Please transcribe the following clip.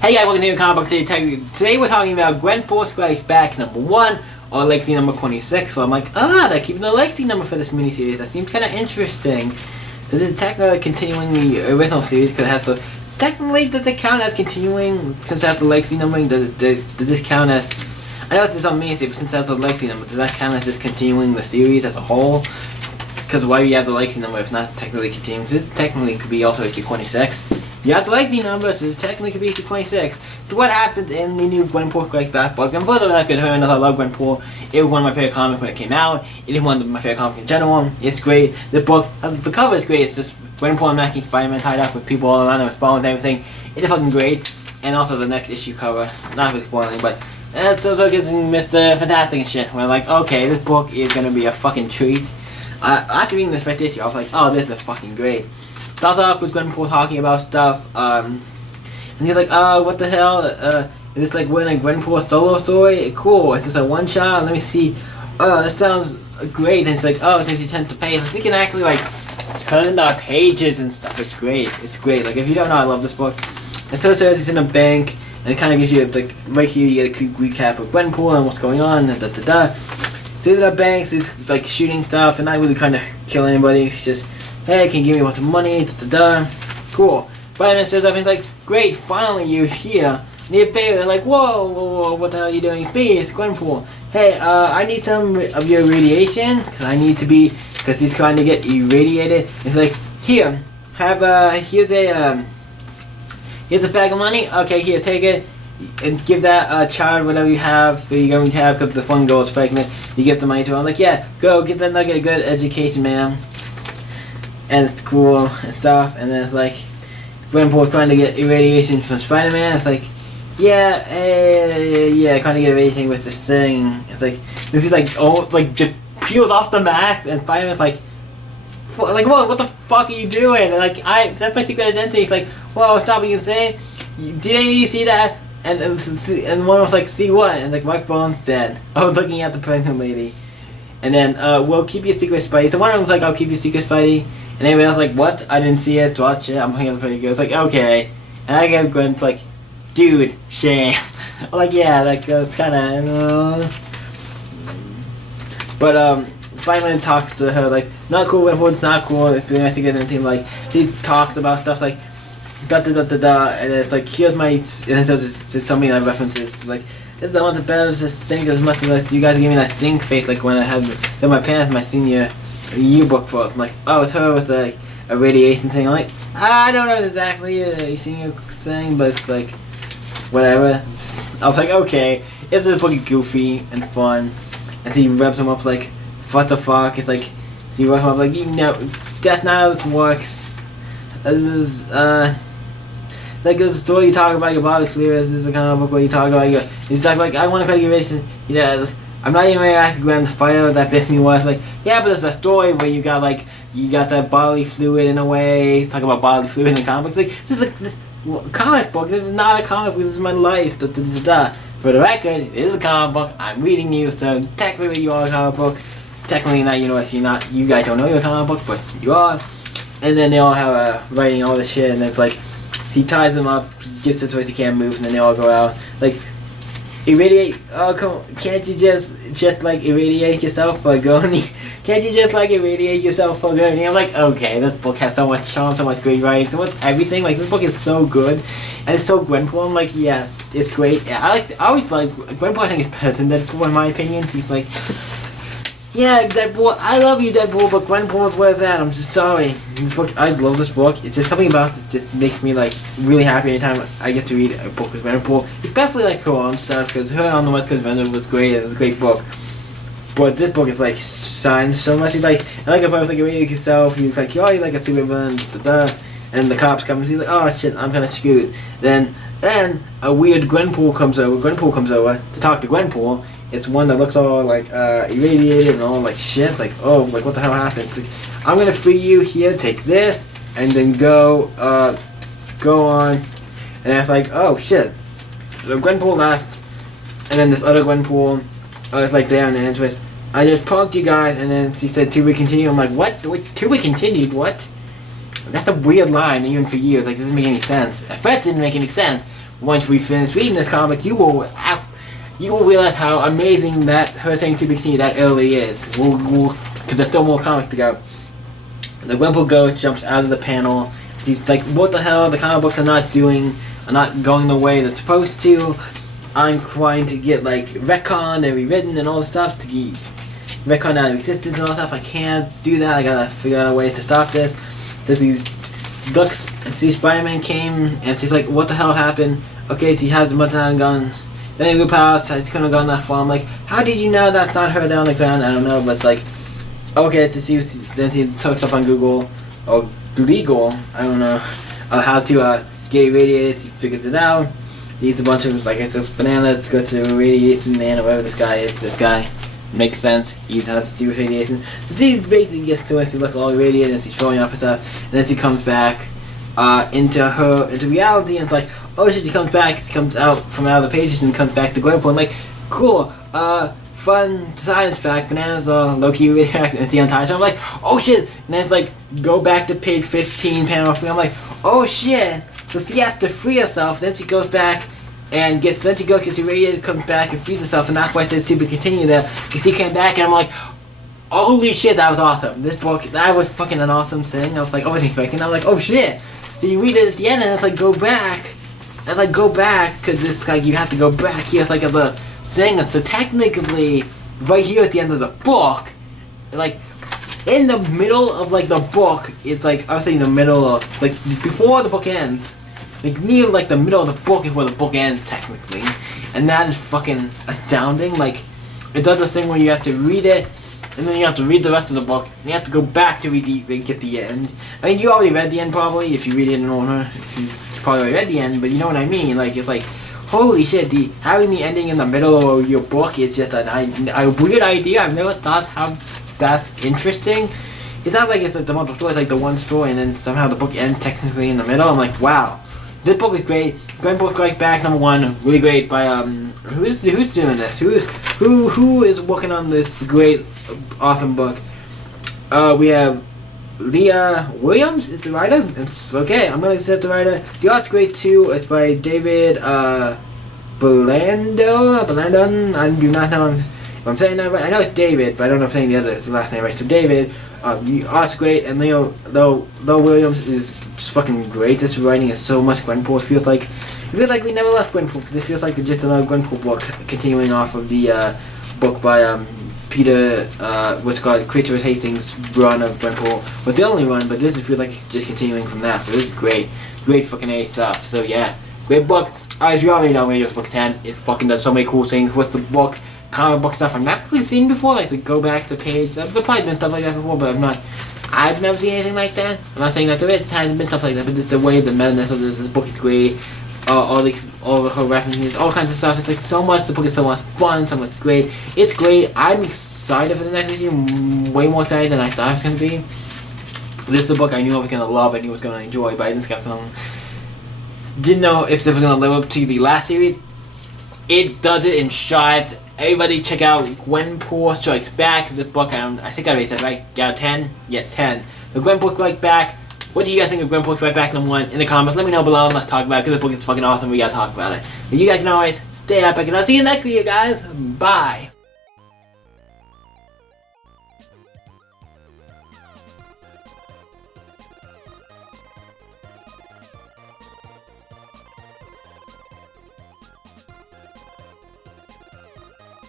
Hey guys, welcome to the Comic Book Today we're talking about Gwenpool Strikes Back #1 or Legacy number 26. So I'm like, they're keeping the Legacy number for this miniseries. That seems kind of interesting. This is technically continuing the original series because it has the. Technically, does it count as continuing since it has the Legacy numbering? Does this count as. I know it's on miniseries, but since it has the Legacy number, does that count as just continuing the series as a whole? Because why do you have the Legacy number if not technically continuing? This technically could be also issue 26. You have the Legacy number, so this technically could be issue 26. So what happens in the new Gwenpool Strikes Back book? And for the record, I love Gwenpool. It was one of my favorite comics when it came out. It is one of my favorite comics in general. It's great. The book, the cover is great. It's just Gwenpool and Mackie Spider-Man tied up with people all around them with bones and everything. It is fucking great. And also the next issue cover. Not really spoiling, but it's also gets Mr. Fantastic and shit. Where I'm like, okay, this book is gonna be a fucking treat. After reading this first issue, I was like, oh, this is fucking great. Starts off with Gwenpool talking about stuff, and he's like, what the hell, is this like when a Gwenpool solo story? Cool, it's just a one shot, let me see, this sounds great, and it's like, oh, it takes you 10 to page, like, you can actually like, turn the pages and stuff, it's great, like, if you don't know, I love this book. And so it says it's in a bank, and it kind of gives you, like, right here you get a quick recap of Gwenpool and what's going on, and da-da-da. So in a bank, it's like shooting stuff, and not really kind of kill anybody, it's just, hey, can you give me a bunch of money? Da-da-da. Cool. Spider-Man shows up and he's like, great, finally you're here. And you're like, whoa, what the hell are you doing? It's Gwenpool. Hey, I need some of your radiation, because I need to be, because he's trying to get irradiated. And he's like, here, here's a bag of money. Okay, here, take it. And give that child whatever you have, that you're going to have, because the one girl is pregnant. You give the money to her. I'm like, yeah, go, get that nugget a good education, ma'am. And it's cool and stuff, and then it's like Gwenpool trying to get irradiation from Spider-Man. It's like, yeah, trying to get irradiation with this thing. It's like this is like just peels off the mask, and Spider-Man's like, what the fuck are you doing? And like that's my secret identity. It's like, whoa, stop what you say. Did you see that? And one was like, see what? And like my phone's dead. I was looking at the pregnant lady. And then we'll keep your secret, Spidey. So one of them was like, I'll keep your secret, Spidey. And everybody else like, what? I didn't see it, watch it, I'm playing it pretty good. It's like, okay. And I get Gwen's like, dude, shame. I'm like, yeah, like, it's kinda, But, Spider-Man talks to her, like, not cool, Gwenpool's not cool, it's really nice to get in the team, like, he talks about stuff like, da-da-da-da-da, and then it's like, here's my, and then it's something that references, like, this is the one that battles this stink as much as like, you guys give me that stink face, like, when I had my parents, my senior yearbook for it. I'm like, oh, it's her with like a radiation thing. I'm like, I don't know exactly a senior thing, but it's like, whatever. I was like, okay, it's this book is goofy and fun. And so he revs him up like, what the fuck? It's like, so he revs him up like, you know, that's not how this works. This is, like this story you talk about your body fluids. This is the kind of book where you talk about your. He's like, I want to cut your radiation. Yeah. I'm not even ready to ask Gwen the fighter that bit me was like, yeah, but it's a story where you got that bodily fluid in a way. Talk about bodily fluid in the comics. Like this comic book. This is not a comic book. This is my life. For the record, it is a comic book. I'm reading you, so technically you are a comic book. Technically not. You're not. You guys don't know you're a comic book, but you are. And then they all have writing all this shit, and it's like he ties them up, gets the toys he can't move, and then they all go out like. Irradiate, oh come on, can't you just like irradiate yourself for Gurney? Can't you just like irradiate yourself for Gurney? I'm like, okay, this book has so much charm, so much great writing, so much everything, like this book is so good, and it's so Gwenpool. I'm like, yes, it's great. Yeah, I always like, Gwenpool I think is better than Deadpool in my opinion. He's like, yeah, Deadpool, I love you Deadpool, but Gwenpool's where's that? I'm just sorry. This book, I love this book. It's just something about this just makes me like really happy anytime I get to read a book with Gwenpool. Especially like her own stuff, because her on the West Coast Vendor was great. It was a great book. But this book is like signed so much. It's like, I like if I was like reading yourself, you're like, oh, you're like a super villain, and the cops come and he's like, oh shit, I'm kind of screwed. Then a weird Gwenpool comes over to talk to Gwenpool. It's one that looks all like irradiated and all like shit. Like, oh, like what the hell happened? It's like, I'm gonna free you here. Take this, and then go on. And it's like, oh shit. So Gwenpool left, and then this other Gwenpool is like there in the entrance. I just punked you guys, and then she said, "To be continued." I'm like, what? Wait, to be continued? What? That's a weird line, even for years. Like, it doesn't make any sense. At first, it didn't make any sense. once we finish reading this comic, you will realize how amazing that her saying to be continued that early is. Because there's still more comic to go. The Gwenpool Ghost jumps out of the panel. She's like, what the hell? The comic books are not going the way they're supposed to. I'm trying to get like retconned and rewritten and all this stuff to get retconned out of existence and all stuff. I can't do that. I gotta figure out a way to stop this. There's these looks and see Spider-Man came and she's like, what the hell happened? Okay, she has the much-time gun. Then he past, I couldn't have gone that far. I'm like, how did you know that's not her down the ground? I don't know, but it's like, okay, to see. Then he looks up on Google or legal, I don't know, how to get irradiated. He figures it out. He eats a bunch of, like, it's just bananas, goes to radiation man or whatever this guy is. This guy makes sense. He has to do with radiation. So he basically gets to it. He looks all irradiated and he's throwing up and stuff. And then she comes back into reality, and it's like, oh shit, she comes back. She comes out from out of the pages and comes back to Gwenpool. I'm like, cool. Fun science fact, bananas are low-key radioactive, and she unties her. I'm like, oh shit, and then it's like, go back to page 15, panel 3. I'm like, oh shit, so she has to free herself. Then she goes back and gets irradiated, comes back and frees herself, and that's why I said to be continued there, because he came back, and I'm like, holy shit, that was awesome. This book, that was fucking an awesome thing. I was like, oh, and I'm like, oh shit. So you read it at the end, and it's like, go back. And like, go back, because this, like, you have to go back. Here's like the thing, so technically, right here at the end of the book, like, in the middle of, like, the book, it's like, I was saying the middle of, like, before the book ends, like, near, like, the middle of the book is where the book ends, technically. And that is fucking astounding. Like, it does this thing where you have to read it, and then you have to read the rest of the book, and you have to go back to read and get the end. I mean, you already read the end, probably, if you read it in order. You probably already read the end, but you know what I mean. Like, it's like, holy shit, having the ending in the middle of your book is just a weird idea. I've never thought how that's interesting. It's not like it's like the multiple story, it's like the one story, and then somehow the book ends technically in the middle. I'm like, wow. This book is great. Gwenpool Strikes Back #1, really great by who's doing this? Who is working on this great, awesome book? We have Leah Williams is the writer. It's okay. I'm gonna set the writer. The art's great too. It's by David Blandon. I do not know if I'm saying that right. I know it's David, but I don't know if I'm saying the last name right. So David. The art's great, and Leo Williams is just fucking great. This writing is so much Gwenpool. It feels like we never left Gwenpool, because it feels like just another Gwenpool book continuing off of the book by Peter, what's called Creature Hastings' run of Gwenpool. But the only run, but this feels like just continuing from that. So this is great fucking A stuff. So yeah, great book. As you already know, Radio's book 10. It fucking does so many cool things with the book. Comic book stuff I've not actually seen before, like to go back to page. There's probably been stuff like that before, but I've never seen anything like that. I'm not saying that there hasn't been stuff like that, but just the way the meta-ness of this book is great. All the her references, all kinds of stuff. It's like so much. The book is so much fun, so much great. It's great. I'm excited for the next issue, way more excited than I thought it was gonna be. This is a book I knew I was gonna love and I knew I was gonna enjoy, but I didn't know if it was gonna live up to the last series. It does it in strides. Everybody check out Gwenpool Strikes Back. This book, I think I already said right. Yeah, 10? Yeah, 10. The Gwenpool Strikes Back. What do you guys think of Gwenpool Strikes Back #1 in the comments? Let me know below and let's talk about it, because this book is fucking awesome. We gotta talk about it. But you guys can always stay epic, and I'll see you next video, guys. Bye.